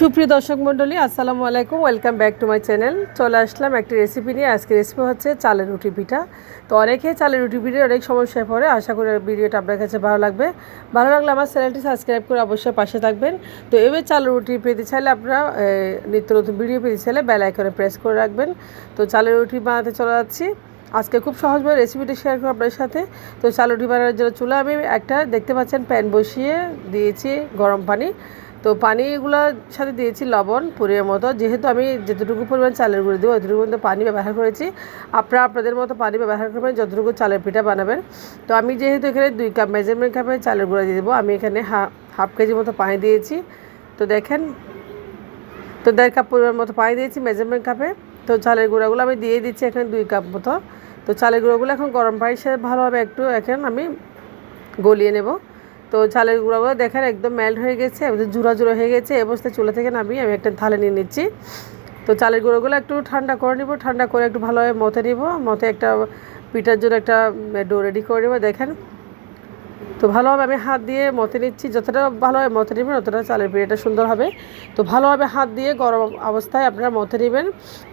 সুপ্রিয় দর্শক মণ্ডলী, আসসালামু আলাইকুম। Welcome back to my channel. চলে আসলাম একটি রেসিপি নিয়ে। আজকে রেসিপি হচ্ছে চালের রুটি পিঠা। তো অনেকে চালের রুটি পিঠে অনেক সমস্যায় পড়ে। আশা করি ভিডিওটা আপনার কাছে ভালো লাগবে। ভালো লাগলে আমার চ্যানেলটি সাবস্ক্রাইব করে অবশ্যই পাশে থাকবেন। তো এবার চালের রুটি পেতে চাইলে আপনারা নিত্য নতুন ভিডিও পেতে চাইলে বেল আইকনে প্রেস করে রাখবেন। তো চালের রুটি বানাতে চলে যাচ্ছি। আজকে খুব সহজভাবে রেসিপিটি শেয়ার করব আপনার সাথে। তো চালের রুটি বানানোর জন্য চুলা আমি একটা দেখতে পাচ্ছেন প্যান বসিয়ে দিয়েছি গরম পানি। তো পানিগুলোর সাথে দিয়েছি লবণ পরিমাণ মতো। যেহেতু আমি যতটুকু পরিমাণ চালের গুঁড়ো দেবো অতটুকু মতো পানি ব্যবহার করেছি। আপনারা আপনাদের মতো পানি ব্যবহার করবেন যতটুকু চালের পিঠা বানাবেন। তো আমি যেহেতু এখানে 2 কাপ মেজারমেন্ট কাপে চালের গুঁড়ো দিয়ে দেবো, আমি এখানে হাফ কেজি মতো পানি দিয়েছি। তো দেখেন, তো 1.5 কাপ পরিমাণ মতো পানি দিয়েছি মেজারমেন্ট কাপে। তো চালের গুঁড়োগুলো আমি দিয়ে দিচ্ছি এখানে 2 কাপ মতো। তো চালের গুঁড়োগুলো এখন গরম পানির সাথে ভালোভাবে একটু এখন আমি গলিয়ে নেব। তো চালের গুঁড়োগুলো দেখেন একদম মেল্ট হয়ে গেছে, জুড়া জুড়ো হয়ে গেছে। এই অবস্থায় চুলা থেকে নামিয়ে আমি একটা থালে নিয়ে নিচ্ছি। তো চালের গুঁড়োগুলো একটু ঠান্ডা করে নিব। ঠান্ডা করে একটু ভালোভাবে মথে নিব। মথে একটা পিঠার জন্য একটা ডো রেডি করে নেব। দেখেন, তো ভালোভাবে আমি হাত দিয়ে মথে নিচ্ছি। যতটা ভালোভাবে মথে নেবেন ততটা চালের পিঠাটা সুন্দর হবে। তো ভালোভাবে হাত দিয়ে গরম অবস্থায় আপনারা মথে নেবেন,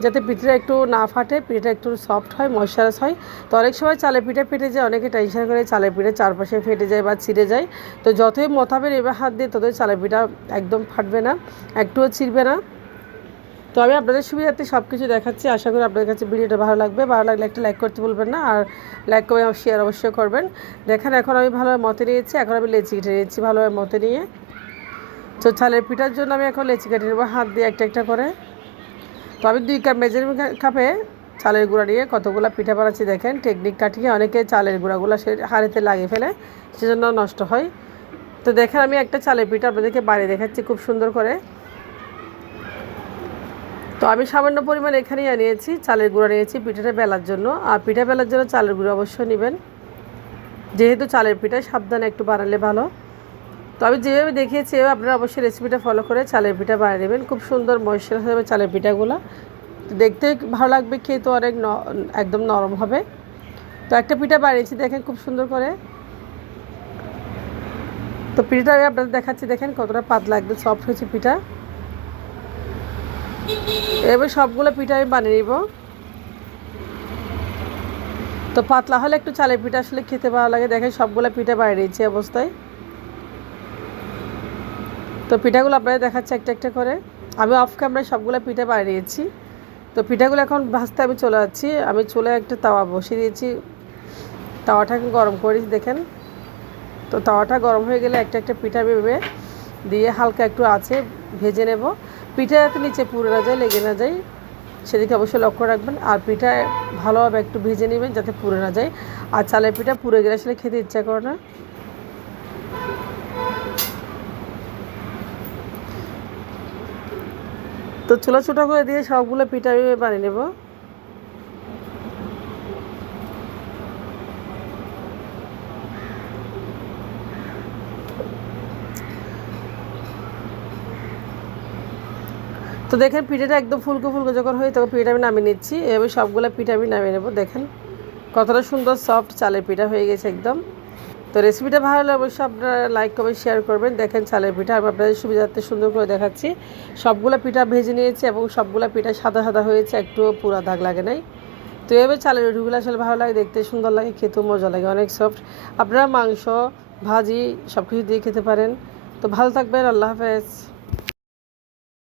যাতে পিঠাটা একটু না ফাটে, পিঠাটা একটু সফট হয়, ময়শ্চারাইজ হয়। তো অনেক সময় চালের পিঠা ফেটে যায়, অনেকে টেনশন করে চালের পিঠা চারপাশে ফেটে যায় বা ছিঁড়ে যায়। তো যতই মথাবেন এবার হাত দিয়ে ততই চালের পিঠা একদম ফাটবে না, একটুও ছিঁড়বে না। তো আমি আপনাদের সুবিধার্থে সব কিছু দেখাচ্ছি। আশা করি আপনাদের কাছে ভিডিওটা ভালো লাগবে। ভালো লাগলে একটা লাইক করতে ভুলবেন না, আর লাইক করে শেয়ার অবশ্যই করবেন। দেখেন এখন আমি ভালোভাবে মতে নিয়েছি। এখন আমি লেচি কেটে নিয়েছি ভালোভাবে মতে নিয়ে। তো চালের পিঠার জন্য আমি এখন লেচি কেটে নেবো হাত দিয়ে একটা একটা করে। তো আমি 2 কাপ মেজারমেন্ট কাপে চালের গুঁড়া নিয়ে কতগুলো পিঠা বানাচ্ছি। দেখেন টেকনিক কাটিয়ে অনেকে চালের গুঁড়াগুলো সে হাঁড়িতে লাগিয়ে ফেলে, সেজন্য নষ্ট হয়। তো দেখেন আমি একটা চালের পিঠা আপনাদেরকে বানিয়ে দেখাচ্ছি খুব সুন্দর করে। তো আমি সামান্য পরিমাণ এখানেই নিয়েছি চালের গুঁড়া নিয়েছি পিঠাটা বেলার জন্য। আর পিঠা বেলার জন্য চালের গুঁড়ো অবশ্যই নেবেন, যেহেতু চালের পিঠা সাবধানে একটু বানালে ভালো। তো আমি যেভাবে দেখিয়েছি এভাবে আপনারা অবশ্যই রেসিপিটা ফলো করে চালের পিঠা বানিয়ে নেবেন। খুব সুন্দর ময়শ্চারাইজ হবে চালের পিঠাগুলো, দেখতে ভালো লাগবে, খেতে অনেক একদম নরম হবে। তো একটা পিঠা বানিয়েছি দেখেন খুব সুন্দর করে। তো পিঠাটা আমি আপনাদের দেখাচ্ছি, দেখেন কতটা পাতলা একদম সফট হয়েছে পিঠা। এবার সবগুলো পিঠা আমি বানিয়ে নিব। তো পাতলা হলে একটু চালের পিঠা আসলে খেতে ভালো লাগে। দেখেন সবগুলো পিঠা বানিয়ে নিয়েছি অবস্থায়। তো পিঠাগুলো আপনাদের দেখাচ্ছি একটা একটা করে। আমি অফ ক্যামেরায় সবগুলো পিঠা বানিয়ে নিয়েছি। তো পিঠাগুলো এখন ভাজতে আমি চলে যাচ্ছি। আমি চুলায় একটা তাওয়া বসিয়ে দিয়েছি, তাওয়াটাকে গরম করেছি দেখেন। তো তাওয়াটা গরম হয়ে গেলে একটা একটা পিঠা ভেবে দিয়ে হালকা একটু আছে ভেজে নেব। পিঠা যাতে নিচে পুড়ে না যায়, লেগে না যায়, সেদিকে অবশ্যই লক্ষ্য রাখবেন। আর পিঠা ভালোভাবে একটু ভেজে নেবেন যাতে পুড়ে না যায়। আর চালের পিঠা পুড়ে গেলে আসলে খেতে ইচ্ছা করে না। তো চুলা ছোটো করে দিয়ে সবগুলো পিঠা আমি বানিয়ে নেব। তো দেখেন পিঠাটা একদম ফুলকো ফুলকো যখন হয় তখন পিঠা আমি নামিয়ে নিচ্ছি। এবার সবগুলো পিঠা আমি নামিয়ে নেব। দেখেন কতটা সুন্দর সফট চালের পিঠা হয়ে গেছে একদম। তো রেসিপিটা ভালো লাগলে অবশ্যই আপনারা লাইক কমেন্ট শেয়ার করবেন। দেখেন চালের পিঠা আমি আপনাদের সুবিধার্থে সুন্দর করে দেখাচ্ছি। সবগুলো পিঠা ভেজে নিয়েছি এবং সবগুলো পিঠা সাদা সাদা হয়েছে, একটুও পুরা দাগ লাগে নাই। তো এভাবে চালের রুটিগুলো আসলে ভালো লাগে, দেখতে সুন্দর লাগে, খেতেও মজা লাগে, অনেক সফট। আপনারা মাংস ভাজি সব কিছু দিয়ে খেতে পারেন। তো ভালো থাকবেন, আল্লাহ হাফেজ।